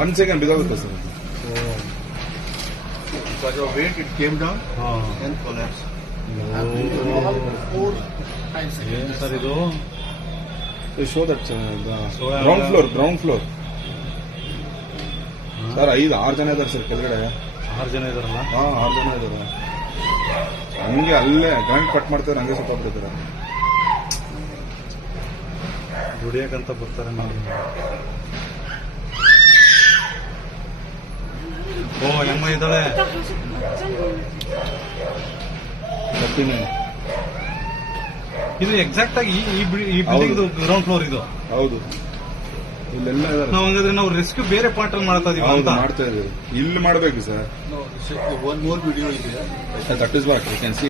1 second ಬಿದ್ದೋಗುತ್ತೆ sir. Because of weight, it came down and collapsed. ಏನು sir ಇದು? Show that ground floor sir. 5-6 ಜನ ಇದಾರೆ sir ಕೆಳಗಡೆ. 6 ಜನ ಇದಾರಲ್ಲ? 6 ಜನ ಇದಾರೆ. ಹಂಗೆ ಅಲ್ಲೇ ಗ್ರಾಂಡ್ ಕಟ್ ಮಾಡ್ತಾರೆ, ಹಂಗೆ ಸುತ್ತಾಡ್ಬಿಡ್ತಾರೆ. ದುಡಿಯಕ್ಕಂತ ಬರ್ತಾರೆ ನಾವು. ಓ ಎಮ್ಮ ಇದ್ದಾಳೆ. ಇದು ಎಕ್ಸಾಕ್ಟ್ ಆಗಿ ಈ ಬಿಲ್ಡಿಂಗ್ ಗ್ರೌಂಡ್ ಫ್ಲೋರ್ ಇದು. ಹೌದು, ಇಲ್ಲೆಲ್ಲ ಇದಾರೆ. ನಾವು ಹಂಗಾದ್ರೆ ನಾವು ರೆಸ್ಕ್ಯೂ ಬೇರೆ ಪಾರ್ಟ್ ಅಲ್ಲಿ ಮಾಡ್ತಾ ಇದೀವಿ ಅಂತ ಮಾಡ್ತಾ ಇದೀವಿ. ಇಲ್ಲಿ ಮಾಡ್ಬೇಕು sir. No, one more video is there. That is what you can see.